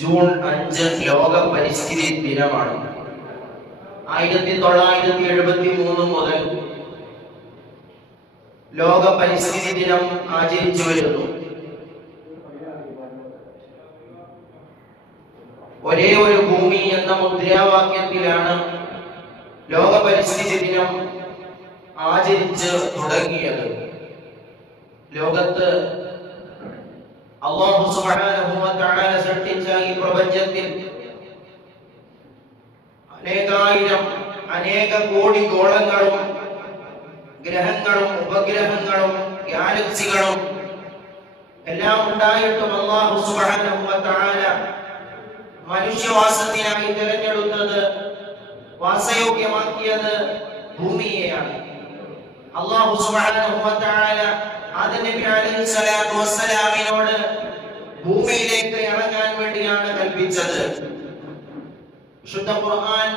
June 5 ലോക പരിസ്ഥിതി ദിനമാണ്. 1973 മുതൽ ലോക പരിസ്ഥിതി ദിനം ആചരിച്ചു വരുന്നു. ഒരേ ഒരു ഭൂമി എന്ന മുദ്രാവാക്യത്തിലാണ് ലോക പരിസ്ഥിതി ദിനം ആചരിച്ച് തുടങ്ങിയത്. ലോകത്ത് അല്ലാഹു സുബ്ഹാനഹു വ തആല സൃഷ്ടിച്ച ഈ പ്രപഞ്ചത്തിൽ അനേക കോടി ഗോളങ്ങളും ഗ്രഹങ്ങളും ഉപഗ്രഹങ്ങളും ഗാലക്സികളും എല്ലാം ഉണ്ടായിട്ടും അല്ലാഹു സുബ്ഹാനഹു വ തആല മനുഷ്യവാസത്തിനായി തിരഞ്ഞെടുത്തത്, വാസയോഗ്യമാക്കിയത് ഭൂമിയെയാണ്. അല്ലാഹു സുബ്ഹാനഹു വ തആല ആദം നബി അലൈഹി സ്വലാത്തു വസ്സലാമിനോട് ഭൂമിയിലേക്ക് ഇറങ്ങാൻ വേണ്ടിയാണ് കൽപ്പിച്ചത്. വിശുദ്ധ ഖുർആൻ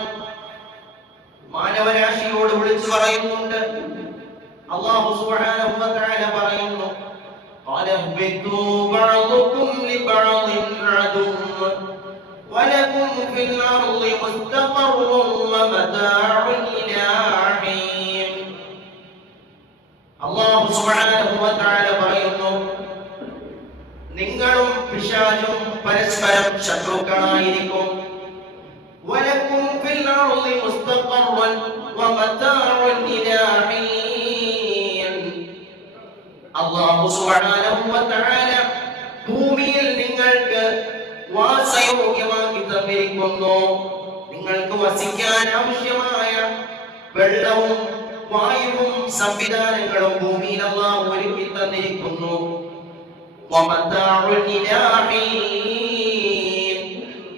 മാനവരാശിയോട് വിളിച്ചു പറയുന്നുണ്ട്. അല്ലാഹു സുബ്ഹാനഹു വ തആല പറയുന്നു, ഖാല ബിതു ബഅദുകും ലിബഅദിൻ അദുവ്വ വലകും ഫിൽ അർളി മുസ്തഖറുൻ വമതാഉൻ ഇലാ ഹീൻ. അല്ലാഹു സുബ്ഹാനഹു വ തആല പറയുന്നു, നിങ്ങളും പിശാചും പരസ്പരം ശത്രുക്കളായിരിക്കും. വലകും ഫിൽ അർളി മുസ്തഖറുൻ വമതാഉൻ ഇലാ ഹീൻ. അല്ലാഹു സുബ്ഹാനഹു വ തആല ഭൂമിയിൽ നിങ്ങൾക്ക് വാസയോഗ്യമാക്കി തന്നിരിക്കുന്നു. നിങ്ങൾക്ക് വസിക്കാൻ ആവശ്യമായ വെള്ളവും വായുവും സംവിധാനങ്ങളും ഭൂമിയിൽ അല്ലാഹു ഒരുക്കി തന്നിരിക്കുന്നു.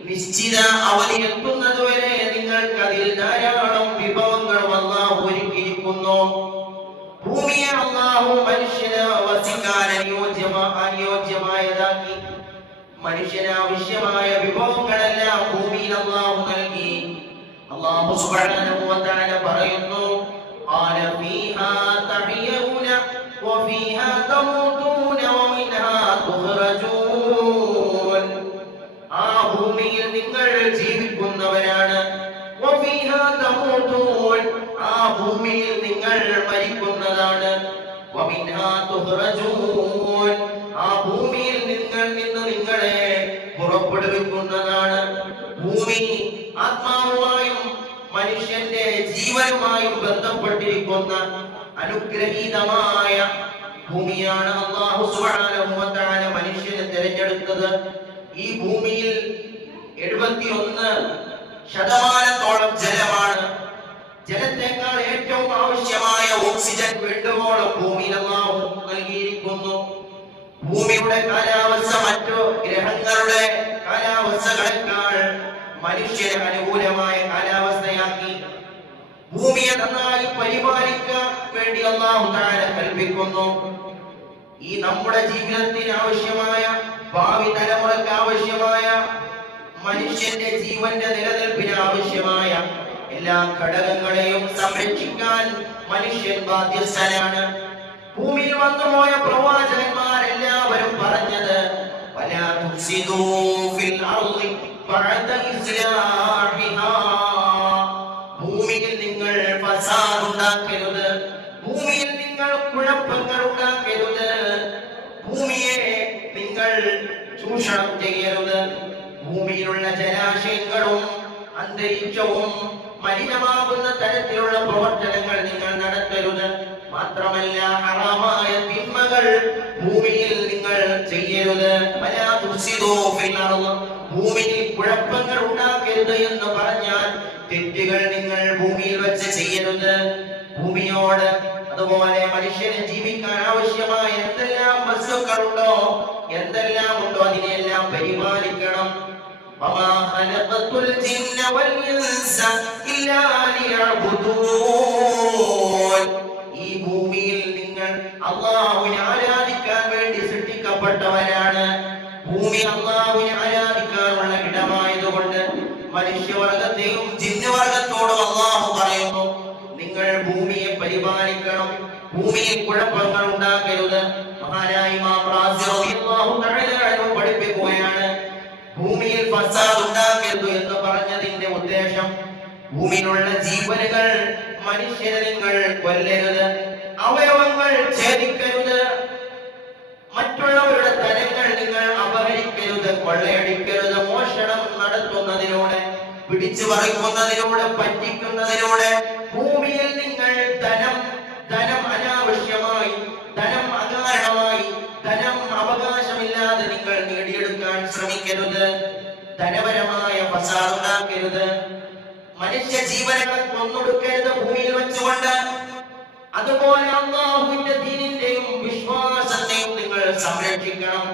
നിശ്ചിത അവധി എത്തുന്നതുവരെ നിങ്ങൾക്ക് അതിൽ ധാരാളം വിഭവങ്ങളും അല്ലാഹു ഒരുക്കിയിരിക്കുന്നു. ഭൂമിയെ അല്ലാഹു മനുഷ്യന് വസിക്കാൻ അനുയോജ്യമായതാക്കി. മനുഷ്യന് ആവശ്യമായ വിഭവങ്ങളെല്ലാം ഭൂമിയിൽ അല്ലാഹു നൽകി. അല്ലാഹു സുബ്ഹാനഹു വ തആല പറയുന്നു, ഖാല ഫീഹാ തഹ്യഊന വഫീഹാ തമൂതൂന വമിൻഹാ തുഖ്റജൂൻ. ആ ഭൂമിയിൽ നിങ്ങൾ ജീവിക്കുന്നവരാണ്. വഫീഹാ തമൂതൂൻ, ആ ഭൂമിയിൽ നിങ്ങൾ മരിക്കുന്നതാണ്. വമിൻഹാ തുഖ്റജൂൻ, ആ ഭൂമിയിൽ നിന്ന് നിങ്ങളെ പുറപ്പെടുവിക്കുന്നതാണ്. ഭൂമി ആത്മാവുമായും മനുഷ്യന്റെ ജീവനുമായും ബന്ധപ്പെട്ടിരിക്കുന്ന അനുഗ്രഹീതമായ ഭൂമിയാണ് അല്ലാഹു സുബ്ഹാനഹു വ തആല മനുഷ്യനെ തിരഞ്ഞെടുത്തത്. ഈ ഭൂമിയിൽ 71% ജലമാണ്. ജലത്തേക്കാൾ ഏറ്റവും ആവശ്യമായ ഓക്സിജൻ വേണ്ടുവോളം ഭൂമിയിൽ അല്ലാഹു നൽകിയിരിക്കുന്നു. ഭൂമിയുടെ കാലാവസ്ഥ മറ്റു ഗ്രഹങ്ങളുടെ കാലാവസ്ഥകളെക്കാൾ മനുഷ്യന് അനുകൂലമായ കാലാവസ്ഥയാക്കി. ഭൂമിയെ നന്നായി പരിപാലിക്കാൻ വേണ്ടി അല്ലാഹു തആല കൽപ്പിക്കുന്നു. ഈ നമ്മുടെ ജീവിതത്തിന് ആവശ്യമായ, ഭാവി തലമുറയ്ക്ക് ആവശ്യമായ, മനുഷ്യന്റെ ജീവന്റെ നിലനിൽപ്പിന് ആവശ്യമായ എല്ലാ ഘടകങ്ങളെയും സംരക്ഷിക്കാൻ മനുഷ്യൻ ബാധ്യസ്ഥനാണ്. ഭൂമിയിൽ വന്നുപോയ പ്രവാചകന്മാരെല്ലാവരും പറഞ്ഞത്, വലാ തുഫ്സിദൂ ഫിൽ അർളി ബഅദ ഇസ്ലാഹിഹാ. ഭൂമിയിൽ നിങ്ങൾ ഫസാദ് ഉണ്ടാക്കരുത്, ഭൂമിയിൽ നിങ്ങൾ കുഴപ്പങ്ങൾ ഉണ്ടാക്കരുത്, ഭൂമിയെ നിങ്ങൾ ചൂഷണം ചെയ്യരുത്. ഭൂമിയിലുള്ള ജലാശയങ്ങളും അന്തരീക്ഷവും മലിനമാകുന്ന തരത്തിലുള്ള പ്രവർത്തനങ്ങൾ നിങ്ങൾ നടത്തരുത്. മാത്രമല്ല, ഹറാമായ തിന്മകൾ ഭൂമിയിൽ നിങ്ങൾ ചെയ്യരുത്. വലാ തുഫ്സിദൂ ഫിൽ അർള്, ഭൂമിയിൽ കുഴപ്പങ്ങൾ ഉണ്ടാക്കരുത് എന്ന് പറഞ്ഞാൽ തെറ്റുകൾ നിങ്ങൾ ഭൂമിയിൽ വെച്ച് ചെയ്യരുത്. ഭൂമിയോട്, അതുപോലെ മനുഷ്യന് ജീവിക്കാൻ ആവശ്യമായ എന്തെല്ലാം വസ്തുക്കളുണ്ടോ, എന്തെല്ലാം ഉണ്ടോ, അതിനെല്ലാം പരിപാലിക്കണം. വമാ ഖലഖതുൽ ജിന്ന വൽ ഇൻസ ഇല്ലാ ലിയഅ്ബുദൂൻ. ഈ ഭൂമിയിൽ നിങ്ങൾ അല്ലാഹുവിനെ ആരാധിക്കാൻ വേണ്ടി സൃഷ്ടിക്കപ്പെട്ടവരാണ്. ഭൂമി അല്ലാഹുവിനെ ആരാധിക്കാനുള്ള ഇടമായതുകൊണ്ട് മനുഷ്യവർഗത്തെയും ജിന്നുവർഗത്തോടും അല്ലാഹു പറയുന്നു, നിങ്ങൾ ഭൂമിയെ പരിപാലിക്കണം, ഭൂമിയിൽ കുഴപ്പങ്ങൾ ഉണ്ടാക്കരുത്. മഹാനായ ഇമാം റാസി റളിയല്ലാഹു തആല പഠിപ്പിക്കുകയാണ്, ഭൂമിയിൽ ഫസാദ് ഉണ്ടാക്കരുത് എന്ന് പറഞ്ഞതിന്റെ ഉദ്ദേശം, ഭൂമിയിലുള്ള ജീവനുകൾ മനുഷ്യരെ നിങ്ങൾ കൊല്ലരുത്, അവയവങ്ങൾ ഛേദിക്കരുത്, മറ്റുള്ളവരുടെ ധനങ്ങൾ നിങ്ങൾ അപഹരിക്കരുത്, കൊള്ളയടിക്കരുത്, മോഷണം നടത്തുന്നതിലൂടെ, പിടിച്ചു പറിക്കുന്നതിലൂടെ, പറ്റിക്കുന്നതിലൂടെ ഭൂമിയിൽ നിങ്ങൾ ധനം അനാവശ്യമായി, ധനം അകാരണമായി, ധനം അവകാശമില്ലാതെ നിങ്ങൾ നേടിയെടുക്കാൻ ശ്രമിക്കരുത്, ധനപരമായ ഫസാദ് ഉണ്ടാക്കരുത്, മനുഷ്യ ജീവനുകളെ കൊന്നൊടുക്കരുത് ഭൂമിയിൽ വെച്ചുകൊണ്ട്. അതുപോലെ അല്ലാഹുവിന്റെ ദീനിന്റെയും വിശ്വാസത്തെയും നിങ്ങൾ സംരക്ഷിക്കണം.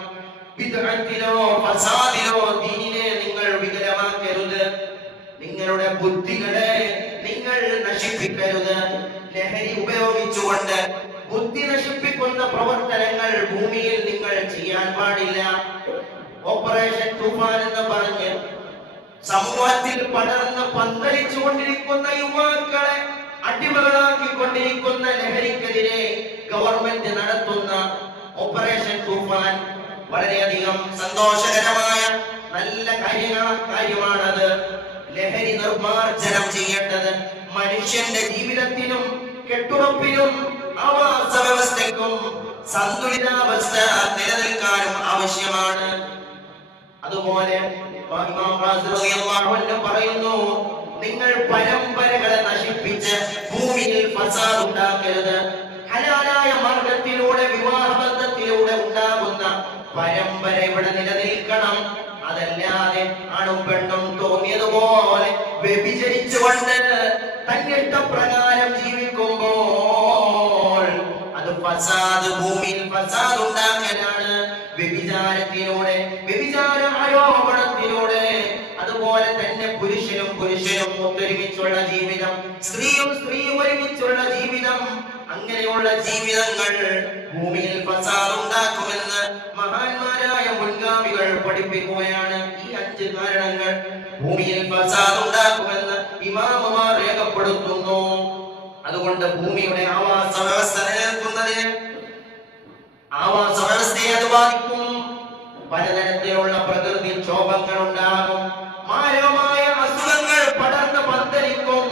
ബിദ്അത്തിലോ ഫസാദിലോ ദീനിനെ നിങ്ങൾ വികലമാക്കരുത്. നിങ്ങളുടെ ബുദ്ധികളെ നിങ്ങൾ നശിപ്പിക്കരുത്. ലഹരി ഉപയോഗിച്ചുകൊണ്ട് ബുദ്ധി നശിപ്പിക്കുന്ന പ്രവർത്തനങ്ങൾ ഭൂമിയിൽ നിങ്ങൾ ചെയ്യാൻ പാടില്ല. ഓപ്പറേഷൻ തൂഫാൻ എന്ന് പറഞ്ഞ് സമൂഹത്തിൽ പടർന്ന് പന്തലിച്ചുകൊണ്ടിരിക്കുന്ന യുവാക്കളെ അടിമകളാക്കിക്കൊണ്ടിരിക്കുന്ന ലഹരിക്കെതിരെ ഗവൺമെന്റ് നടത്തുന്ന ഓപ്പറേഷൻ തൂഫാൻ വളരെയധികം സന്തോഷകരമായ നല്ല കാര്യമാണത്. ലഹരി നിർമ്മാർജ്ജനം ചെയ്യേണ്ടത് മനുഷ്യന്റെ ജീവിതത്തിനും കെട്ടുറപ്പിനും ആവാസ വ്യവസ്ഥയ്ക്കും സന്തുലിതാവസ്ഥ നിലനിൽക്കാനും ആവശ്യമാണ്. അതുപോലെ പറയുന്നു, നിങ്ങൾ പരമ്പരകളെ നശിപ്പിച്ച് ഭൂമിയിൽ ഫസാദ് ഉണ്ടാക്കരുത്. ഹലാലായ മാർഗത്തിലൂടെ വിവാഹബന്ധത്തിലൂടെ ഉണ്ടാകുന്ന പരമ്പര ഇവിടെ നിലനിൽക്കണം. അതല്ലാതെ ആണും പെണ്ണും തോന്നിയതുപോലെ വ്യഭിചരിച്ചുകൊണ്ട് തന്റെ ഇഷ്ടപ്രകാരം ജീവിക്കുമ്പോൾ അത് ഫസാദ്, ഭൂമിയിൽ ഫസാദ് ഉണ്ടാക്കലാണ്. വ്യഭിചാരത്തിലൂടെ, വ്യഭിചാര ആരോപണത്തിലൂടെ, അതുപോലെ തന്നെ പുരുഷനും ഒത്തൊരുമിച്ചുള്ള ജീവിതം, സ്ത്രീയും ഒരുമിച്ചുള്ള ജീവിതം, അങ്ങനെയുള്ള ജീവിതങ്ങൾ ഭൂമിയിൽ ഫസാദ് ഉണ്ടാക്കുമെന്ന് മഹാന്മാരായ മുൻഗാമികൾ പഠിപ്പിക്കുകയാണ്. ഈ 5 കാരണങ്ങൾ ഭൂമിയിൽ ഫസാദ് ഉണ്ടാക്കുമെന്ന് ഇമാമുമാർ രേഖപ്പെടുത്തുന്നു. അതുകൊണ്ട് ഭൂമിയുടെ ആവാസ വ്യവസ്ഥ നിലനിൽക്കുന്നതിന്, ആവാസ വ്യവസ്ഥയെ അത് ബാധിക്കും. പലതരത്തിലുള്ള പ്രകൃതി ക്ഷോഭങ്ങൾ ഉണ്ടാകും, മാരകമായ അസുഖങ്ങൾ പടർന്ന് പന്തലിക്കും.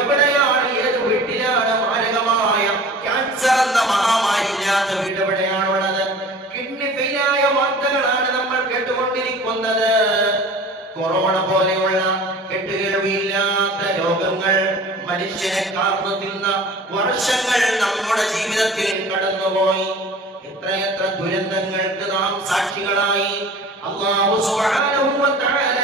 എവിടെയാണ്, ഏത് വീട്ടിലാണ് മാരകമായ ക്യാൻസർ എന്ന മഹാമാരി ഇല്ലാത്ത വീട് എവിടെയാണുള്ളത്? കിഡ്നി ഫെയിലായ വാർത്തകളാണ് നമ്മൾ കേട്ടുകൊണ്ടിരിക്കുന്നത്. കൊറോണ പോലെയുള്ള കെട്ടുകേൾവിയില്ലാത്ത രോഗങ്ങൾ മനുഷ്യനെ കാർന്നു തിന്ന വർഷങ്ങൾ നമ്മുടെ ജീവിതത്തിൽ കടന്നുപോയി. എത്രയെത്ര ദുരന്തങ്ങൾക്ക് നാം സാക്ഷികളായി. അല്ലാഹു സുബ്ഹാനഹു വ തആല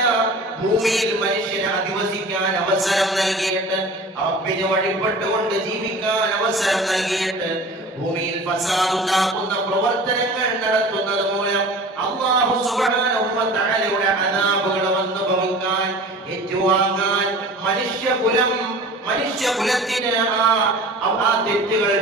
ഭൂമിയിൽ മനുഷ്യനെ അധിവസിക്കാൻ അവസരം നൽകിയിട്ട്, റബ്ബിനെ വഴിപ്പെട്ടുകൊണ്ട് ജീവിക്കാൻ അവസരം നൽകിയിട്ട്, ഭൂമിയിൽ ഫസാദ് ഉണ്ടാക്കുന്ന പ്രവർത്തനങ്ങൾ നടത്തുന്നത് മൂലം അല്ലാഹു സുബ്ഹാനഹു വ തആലയുടെ അദാബുകൾ അനുഭവിക്കാൻ, ഏറ്റുവാങ്ങാൻ മനുഷ്യകുലത്തിന് ആ തെറ്റുകൾ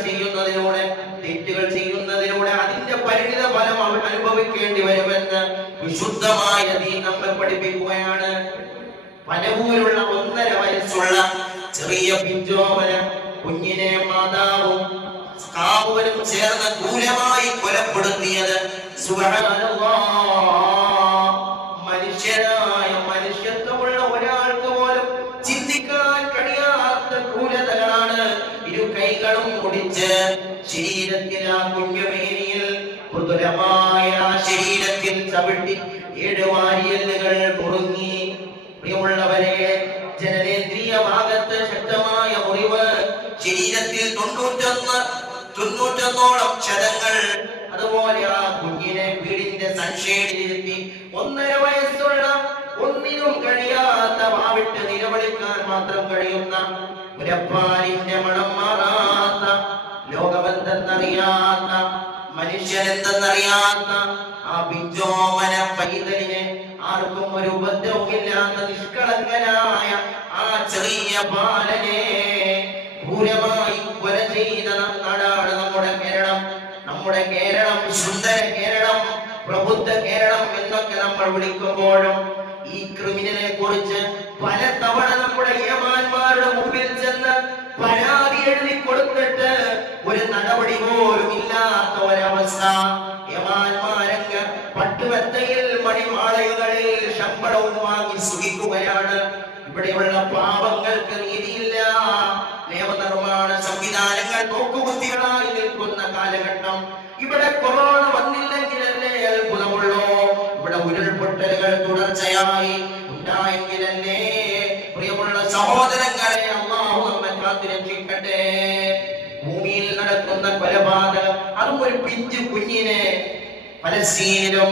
ചെയ്യുന്നതിലൂടെ അതിന്റെ പരിണിത ഫലം അനുഭവിക്കേണ്ടി വരുമെന്ന് വിശുദ്ധമായ ദീൻ നമ്മെ പഠിപ്പിക്കുകയാണ്. പനവൂരുള്ള 1.5 വയസ്സുള്ള ചെറിയ പിഞ്ചോമന കുഞ്ഞിനെ മാതാവും കാമുകനും ചേർന്ന് ക്രൂരമായി കൊലപ്പെടുത്തിയത് മനുഷ്യത്വമുള്ള ഒരാൾക്ക് പോലും ചിന്തിക്കാൻ കഴിയാത്ത ക്രൂരതകളാണ്. 2 കൈകളും മുടിച്ച് ശരീരത്തിൽ, ആ കുഞ്ഞുമേനിയിൽ മൃദുലമായ ശരീരത്തിൽ ചവിട്ടി 7 വാരിയല്ലുകൾ മുറുങ്ങി. പ്രിയമുള്ളവരെ, ജനനേന്ദ്രിയ ഭാഗത്ത് ശക്തമായ മുറിവ്, ശരീരത്തിൽ 91ഓളം ക്ഷതങ്ങൾ. അതുപോലെ ആ കുഞ്ഞിനെ വീടിന്റെ സൺഷേഡിലിരുത്തി 1.5 വയസ്സുള്ള, ഒന്നിനും കഴിയാത്ത, വാവിട്ട് നിലവിളിക്കാൻ മാത്രം കഴിയുന്ന, മുലപ്പാലിന്റെ മണം മാറാത്ത, ലോകമെന്തെന്നറിയാത്ത, മനുഷ്യരെന്തെന്നറിയാത്ത ആ പിഞ്ചോമന പൈതലിനെ, ആർക്കും ഒരു ഉപദ്രവമില്ലാത്ത നിഷ്കളങ്കനായ ആ ചെറിയ ബാലനെ ക്രൂരമായി കൊല ചെയ്ത നാടാണ് നമ്മുടെ കേരളം. നമ്മുടെ കേരളം സുന്ദര കേരളം, പ്രബുദ്ധ കേരളം എന്നൊക്കെ നമ്മൾ വിളിക്കുമ്പോഴും ഈ ക്രിമിനലിനെ കുറിച്ച് പല തവണ നമ്മുടെ ഏമാന്മാരുടെ മുമ്പിൽ ചെന്ന് പരാതി എഴുതി കൊടുത്തിട്ട് ഒരു നടപടി പോലും ഇല്ലാത്ത ഒരവസ്ഥ. യമാന്മാരങ്ങ് പട്ടുമെത്തയിൽ, മണിമാളകളിൽ, ശമ്പളവും വാങ്ങി സുഖിക്കുകയാണ്. ഇവിടെയുള്ള പാവങ്ങൾക്ക് നീതിയില്ല. നിയമനിർമ്മാണ സംവിധാനങ്ങൾ നോക്കുകുത്തികളായി നിൽക്കുന്ന കാലഘട്ടം. ഇവിടെ കൊറോണ വന്നില്ലെങ്കിലല്ലേ അത്ഭുതമുള്ളൂ. ഇവിടെ ഉരുൾപൊട്ടലുകൾ തുടർച്ചയായി ഉണ്ടായെങ്കിലല്ലേ. പ്രിയമുള്ള സഹോദരങ്ങളെ, അല്ലാഹു നമ്മെ കാത്തുരക്ഷിക്കട്ടെ. ഭൂമിയിൽ നടക്കുന്ന കൊലപാതകം, അതും ഒരു പിഞ്ചു കുഞ്ഞിനെ. പലസ്തീനിലും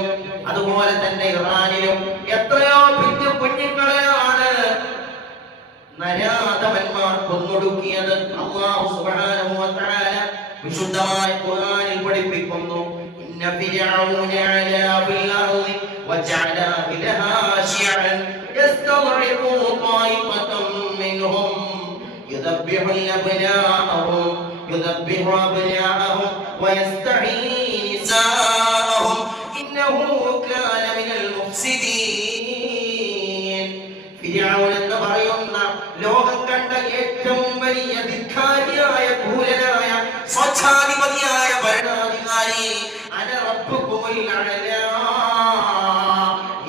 അതുപോലെ തന്നെ ഇറാനിലും എത്രയോ പിഞ്ചു കുഞ്ഞുങ്ങളെയാണ് നരാധമന്മാർ കൊന്നൊടുക്കിയത്. അല്ലാഹു സുബ്ഹാനഹു വ തആല വിശുദ്ധമായ ഖുർആനിൽ പഠിപ്പിക്കുന്നു, ഇന്ന ഫിർഔന അലാ ഫിൽ അർളി വജഅല അഹ്ലഹാ ശിഅൻ യസ്തദ്ഇഫു ത്വായിഫതൻ മിൻഹും യുദബ്ബിഹു അബ്നാഅഹും വയസ്തഹീ നിസാഅഹും ഇന്നഹു കാന മിനൽ മുഫ്സിദീൻ. ഫിർഔൻ എന്ന് പറയുന്ന ലോകം കണ്ട ഏറ്റവും വലിയ ധിക്കാരിയായ, ക്രൂരനായ, സ്വച്ഛാധിപതിയായ ഭരണാധികാരി, അന റബ്ബുകുമുൽ അഅ്ലാ,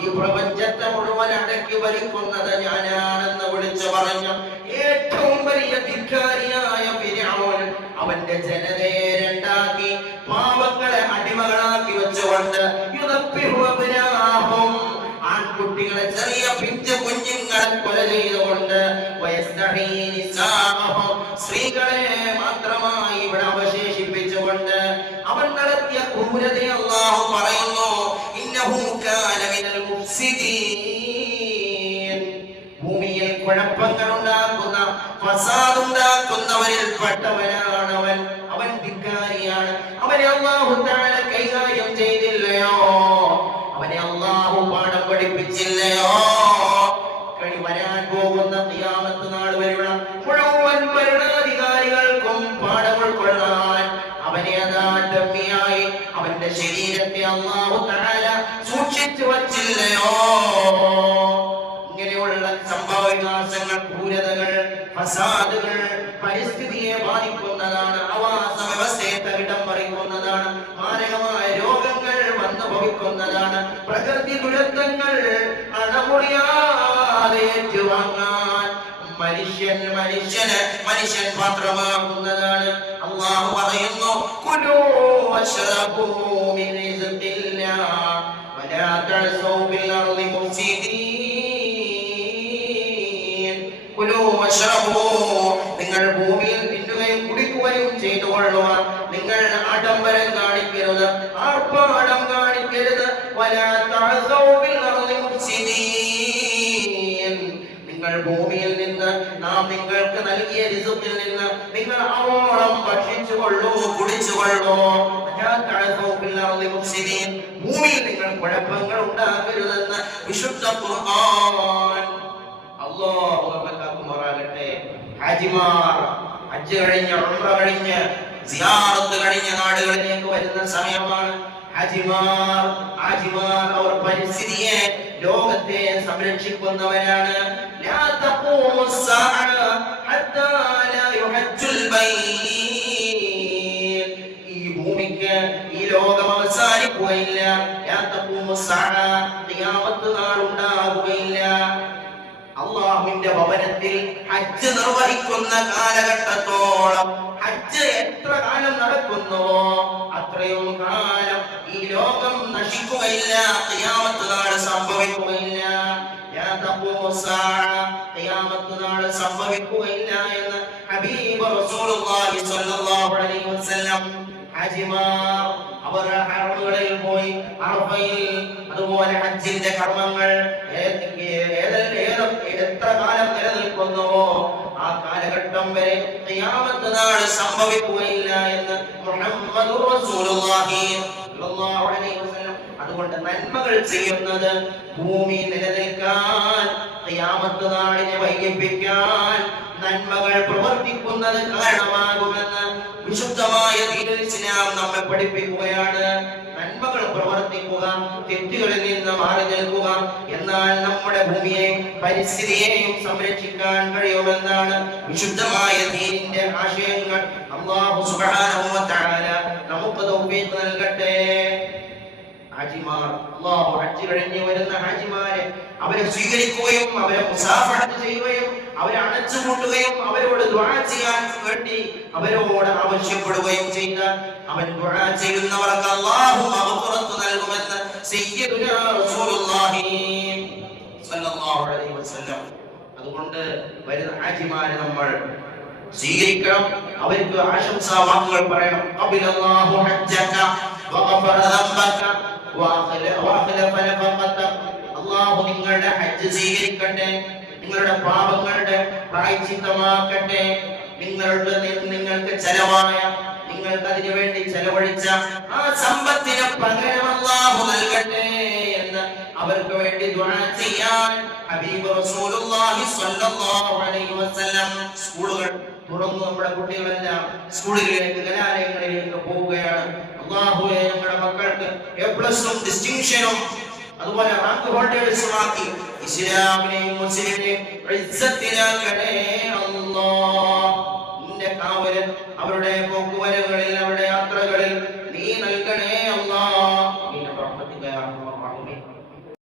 ഈ പ്രപഞ്ചത്തെ മുഴുവൻ അടക്കി ഭരിക്കുന്നത് ഞാനാണെന്ന് വിളിച്ചു പറഞ്ഞ ഏറ്റവും വലിയ ധിക്കാരിയായ ഫിർഔൻ അവന്റെ ജനതയെ രണ്ടാക്കി, പാവങ്ങളെ അടിമകളാക്കി വെച്ചുകൊണ്ട് യുദബ്ബിഹു അബ്നാഅഹും, ആൺകുട്ടികളെ, ചെറിയ പിഞ്ചു കുഞ്ഞുങ്ങളെ കൊല ചെയ്തുകൊണ്ട്, വയസ്തഹീ നിസാഅഹും, സ്ത്രീകളെ മാത്രമായി ഇവിടെ അവശേഷിപ്പിച്ചുകൊണ്ട് അവൻ നടത്തിയ ക്രൂരതയെ അല്ലാഹു പറയുന്നു, ഇന്നഹു കാന മിനൽ മുഫ്സിദീൻ. ഭൂമിയിൽ കുഴപ്പങ്ങൾ ഉണ്ടാക്കുന്ന, ഫസാദ് ഉണ്ടാക്കുന്നവരിൽ പെട്ടവനാണ് അവൻ. അവൻ ധിക്കാരിയാണ്. അവനെ അല്ലാഹു തആല കൈകാര്യം ചെയ്തില്ലയോ? അവനെ അല്ലാഹു പാഠം പഠിപ്പിച്ചില്ലയോ? വരാൻ പോകുന്ന ഖിയാമത്ത് നാൾ വരെയുള്ള മുഴുവൻ ഭരണാധികാരികൾക്കും പാഠം ഉൾക്കൊള്ളാൻ അവനെ അതായി അവന്റെ ശരീരത്തെ അല്ലാഹു തആല സൂക്ഷിച്ചു വച്ചില്ലയോ? ഇങ്ങനെയുള്ള സംഭവ വികാസങ്ങൾ, ക്രൂരതകൾ, ഫസാദുകൾ പരിസ്ഥിതിയെ ബാധിക്കുന്നതാണ്, ആവാസ വ്യവസ്ഥയെ തകിടം മറിക്കുന്നതാണ്, മാരകമായ രോഗങ്ങൾ വന്നു ഭവിക്കുന്നതാണ്, പ്രകൃതി ദുരന്തങ്ങൾ അണമുറിയാതെ ഏറ്റുവാങ്ങാൻ മനുഷ്യൻ പാത്രമാകുന്നതാണ്. അല്ലാഹു പറയുന്നു, കുലൂ വശ്റബൂ മിൻ റിസ്ഖില്ലാഹ് വലാ തഅസൂ ഫിൽ അർളി മുഫ്സിദീൻ. കുലൂ വശ്റബൂ, നിങ്ങൾ ഭൂമിയിൽ തിന്നുകയും കുടിക്കുകയും ചെയ്തുകൊള്ളുക. നിങ്ങൾ ആഡംബരം കാണിക്കരുത്, ആർഭാടം കാണിക്കരുത്. വലാ തഅസൂ ഫിൽ അർളി മുഫ്സിദീൻ, നിങ്ങൾ ഭൂമിയിൽ നിന്ന് നാം നിങ്ങൾക്ക് നൽകിയ റിസ്ഖിൽ നിന്ന് നിങ്ങൾ അവോളം ഭക്ഷിച്ചുകൊള്ളൂ, കുടിച്ചുകൊള്ളൂ. ഭൂമിയിൽ നിങ്ങൾ കുഴപ്പങ്ങൾ ഉണ്ടാക്കരുതെന്ന് വിശുദ്ധ ഖുർആൻ. അല്ലാഹു കാക്കുമാറാകട്ടെ. ഹാജിമാർ ഹജ്ജ് കഴിഞ്ഞ്, ഉംറ കഴിഞ്ഞ്, സിയാറത്ത് കഴിഞ്ഞ നാടുകളിലേക്ക് വരുന്ന സമയമാണ്. ഹാജിമാർ അവർ പരിസ്ഥിതിയെ, ലോകത്തെ സംരക്ഷിക്കുന്നവരാണ്. ലാ തഖൂമു സ്സാഅ ഹത്താ ലാ യുഹജ്ജുൽ ബൈത്ത്. ഈ ഭൂമിക്ക്, ഈ ലോകം അവസാനിക്കുകയില്ല. ലാ തഖൂമു സ്സാഅ, ഖിയാമത്ത് നാൾ ഉണ്ടാവുകയില്ല. അല്ലാഹുവിന്റെ ഭവനത്തിൽ ഹജ്ജ് നിർവഹിക്കുന്ന കാലഘട്ടത്തോളം, ഹജ്ജ് എത്ര കാലം നടക്കുന്നുവോ അത്രയും കാലം ഈ ലോകം നശിക്കുകയില്ല, ഖിയാമത്ത് നാൾ സംഭവിക്കുകയില്ല. ലാ തഖൂമു സ്സാഅ, ഖിയാമത്ത് നാൾ സംഭവിക്കുകയില്ല എന്ന് ഹബീബ് റസൂലുള്ളാഹി സ്വല്ലല്ലാഹു അലൈഹി വസല്ലം. ഹാജിമാർ അവർ ഹറമുകളിൽ പോയി അറഫയിൽ, അതുപോലെ ഹജ്ജിന്റെ കർമ്മങ്ങൾ എത്ര കാലം നിലനിൽക്കുന്നുവോ ആ കാലഘട്ടം വരെ ഖിയാമത്ത് നാൾ സംഭവിക്കുകയില്ല എന്ന് മുഹമ്മദുർ റസൂലുള്ളാഹി സ്വല്ലല്ലാഹു അലൈഹി വസല്ലം. അതുകൊണ്ട് നന്മകൾ ചെയ്യുന്നത് ഭൂമി നിലനിൽക്കാൻ, ഖിയാമത്ത് നാളിനെ വൈകിപ്പിക്കാൻ നന്മകൾ പ്രവർത്തിക്കുന്നത് കാരണമാകുമെന്ന് വിശുദ്ധമായ ദീനുൽ ഇസ്ലാം നമ്മെ പഠിപ്പിക്കുകയാണ്. നന്മകൾ പ്രവർത്തിക്കുക, തെറ്റുകളിൽ നിന്ന് മാറി നിൽക്കുക, എന്നാൽ നമ്മുടെ ഭൂമിയെയും പരിസ്ഥിതിയെയും സംരക്ഷിക്കാൻ കഴിയുമെന്നാണ് വിശുദ്ധമായ ദീനിന്റെ ആശയങ്ങൾ. അല്ലാഹു സുബ്ഹാനഹു വ തആല നമുക്ക് തൗഫീഖ് നൽകട്ടെ. ഹാജിമാർ, അല്ലാഹു ഹജ്ജ് കഴിഞ്ഞ് വരുന്ന ഹാജിമാരെ അവരെ സ്വീകരിക്കുകയും അവരെ മുസാഫഹത്ത് ചെയ്യുകയും അവരെ അണച്ചുകൂട്ടുകയും അവരോട് ദുആ ചെയ്യാൻ വേണ്ടി അവരോട് ആവശ്യപ്പെടുകയും ചെയ്താൽ അവൻ ദുആ ചെയ്യുന്നവർക്ക് അല്ലാഹു മഗ്ഫിറത്ത് നൽകുമെന്ന് സയ്യിദുനാ റസൂലുള്ളാഹി സ്വല്ലല്ലാഹു അലൈഹി വസല്ലം. അതുകൊണ്ട് വരുന്ന ഹാജിമാരെ നമ്മൾ സ്വീകരിക്കണം, അവർക്ക് ആശംസാ വാക്കുകൾ പറയണം. ഖബിലല്ലാഹു ഹജ്ജക വഗഫറ ദംബക വഅഖലഫ നഫഖതക. അല്ലാഹു നിങ്ങളുടെ ഹജ്ജ് സ്വീകരിക്കട്ടെ, നിങ്ങളുടെ പാപങ്ങളുടെ പ്രായശ്ചിത്തമാക്കട്ടെ, നിങ്ങൾക്ക് ചെലവായ, നിങ്ങൾക്ക് അതിനു വേണ്ടി ചെലവഴിച്ച ആ സമ്പത്തിന് പകരം അല്ലാഹു നൽകട്ടെ എന്ന് അവർക്ക് വേണ്ടി ദുആ ചെയ്യാൻ ഹബീബ് റസൂലുള്ളാഹി സ്വല്ലല്ലാഹു അലൈഹി വസല്ലം. സ്കൂളുകൾ തുറന്നു, നമ്മുടെ കുട്ടികളെല്ലാം സ്കൂളുകളിലേക്ക് കലാലയങ്ങളിലേക്ക് പോവുകയാണ്. അല്ലാഹുവേ, ഞങ്ങളുടെ മക്കൾക്ക് എ+ഉം ഡിസ്റ്റിങ്ഷനും അതുപോലെ റാങ്ക് ഹോൾഡേഴ്സുമാക്കി ഇസ്ലാമിനെയും മുസ്ലിമിനെയും ഇസ്സത്തിലാക്കണേ അല്ലാഹ്. നിന്റെ കാവല് അവരുടെ പോക്കുവരവുകളിൽ, അവരുടെ യാത്രകളിൽ നീ നൽകണേ